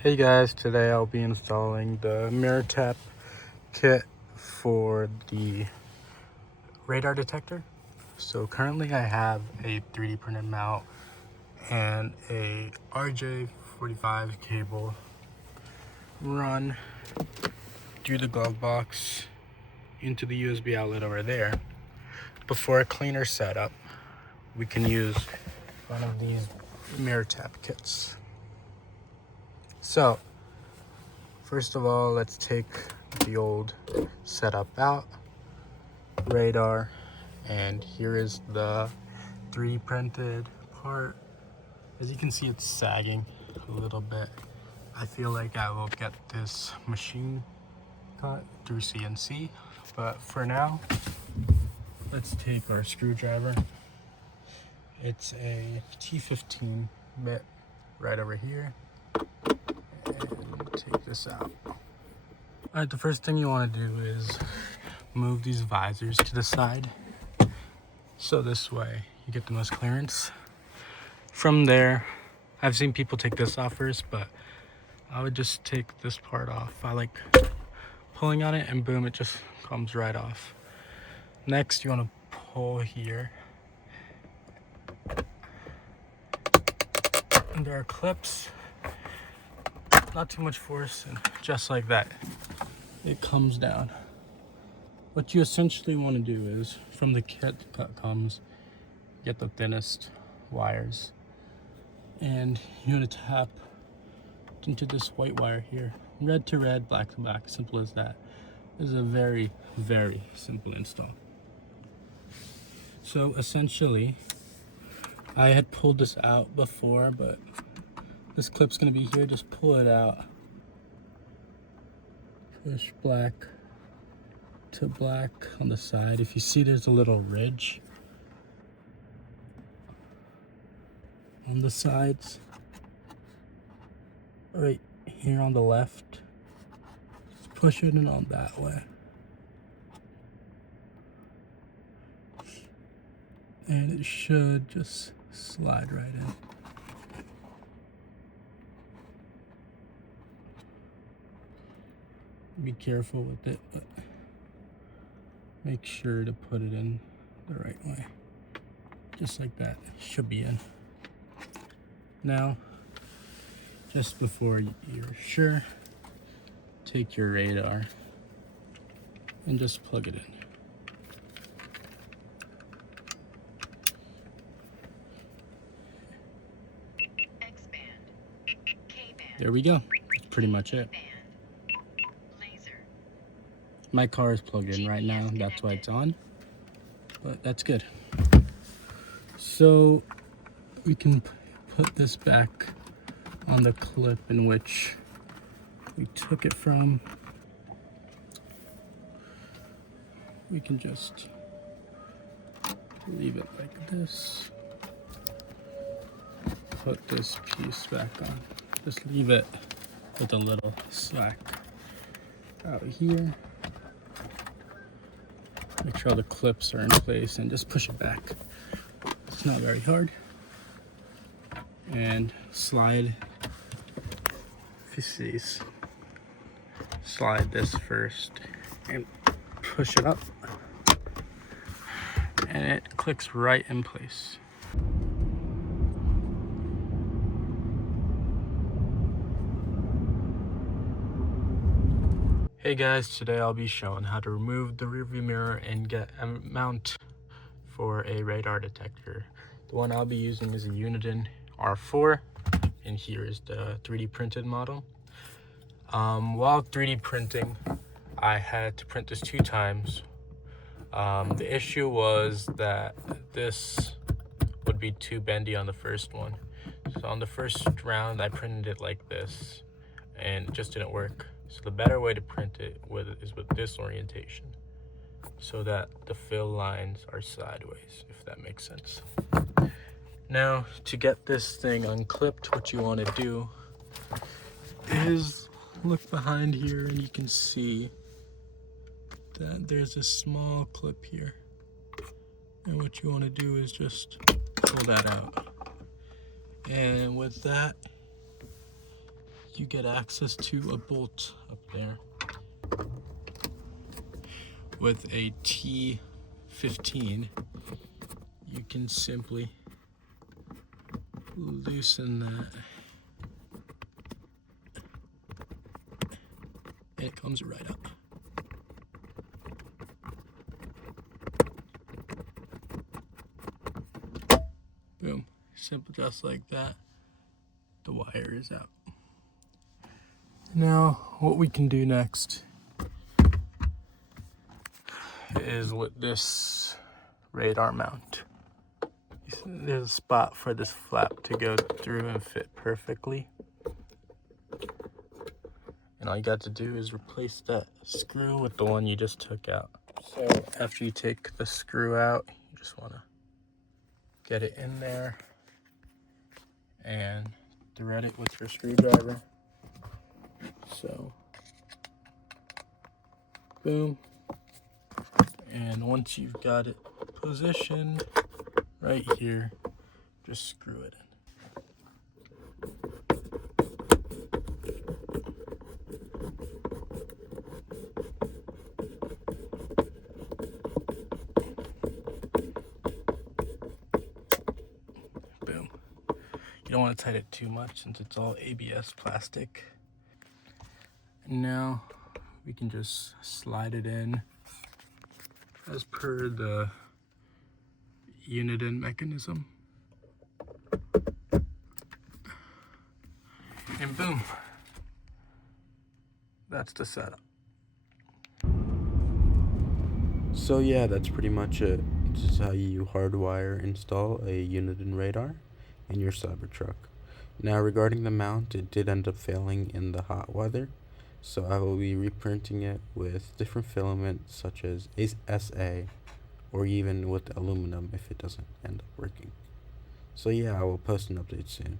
Hey guys, today I'll be installing the mirror tap kit for the radar detector. So currently I have a 3D printed mount and a RJ45 cable run through the glove box into the USB outlet over there. Before a cleaner setup, we can use one of these mirror tap kits. So first of all, let's take the old setup out, radar, and here is the 3D printed part. As you can see, it's sagging a little bit. I feel like I will get this machine cut through CNC, but for now, let's take our screwdriver. It's a T15 bit right over here, and take this out. All right, the first thing you want to do is move these visors to the side, so this way you get the most clearance. From there, I've seen people take this off first, but I would just take this part off. I like pulling on it and boom, it just comes right off. Next, you want to pull here. And there are clips, not too much force, and just like that, it comes down. What you essentially want to do is, from the kit that comes, get the thinnest wires, and you want to tap into this white wire here. Red to red, black to black, simple as that. This is a very, very simple install. So essentially, I had pulled this out before, but this clip's gonna be here. Just pull it out. Push black to black on the side. If you see, there's a little ridge on the sides. Right here on the left. Just push it in on that way. And it should just slide right in. Be careful with it, but make sure to put it in the right way. Just like that, it should be in. Now, just before you're sure, take your radar and just plug it in. There we go. That's pretty much it. My car is plugged in right now, that's why it's on, but that's good. So we can put this back on the clip in which we took it from. We can just leave it like this. Put this piece back on. Just leave it with a little slack out here. Make sure all the clips are in place and just push it back. It's not very hard. And slide, if you see, slide this first and push it up. And it clicks right in place. Hey guys, today I'll be showing how to remove the rearview mirror and get a mount for a radar detector. The one I'll be using is a Uniden R4, and here is the 3D printed model. While 3D printing, I had to print this 2 times. The issue was that this would be too bendy on the first one. So on the first round, I printed it like this, and it just didn't work. So the better way to print it is with this orientation, so that the fill lines are sideways, if that makes sense. Now, to get this thing unclipped, what you want to do is look behind here, and you can see that there's a small clip here. And what you want to do is just pull that out. And with that, you get access to a bolt up there with a T15. You can simply loosen that, and it comes right up. Boom. Simple, just like that. The wire is out. Now, what we can do next is with this radar mount. There's a spot for this flap to go through and fit perfectly. And all you got to do is replace that screw with the one you just took out. So after you take the screw out, you just want to get it in there and thread it with your screwdriver. So, boom. And once you've got it positioned right here, just screw it in. Boom. You don't want to tighten it too much since it's all ABS plastic. And now we can just slide it in as per the unit in mechanism. And boom, that's the setup. So yeah, that's pretty much it. This is how you hardwire install a unit in radar in your Cybertruck. Now regarding the mount, it did end up failing in the hot weather, so I will be reprinting it with different filaments such as SA, or even with aluminum if it doesn't end up working. So yeah, I will post an update soon.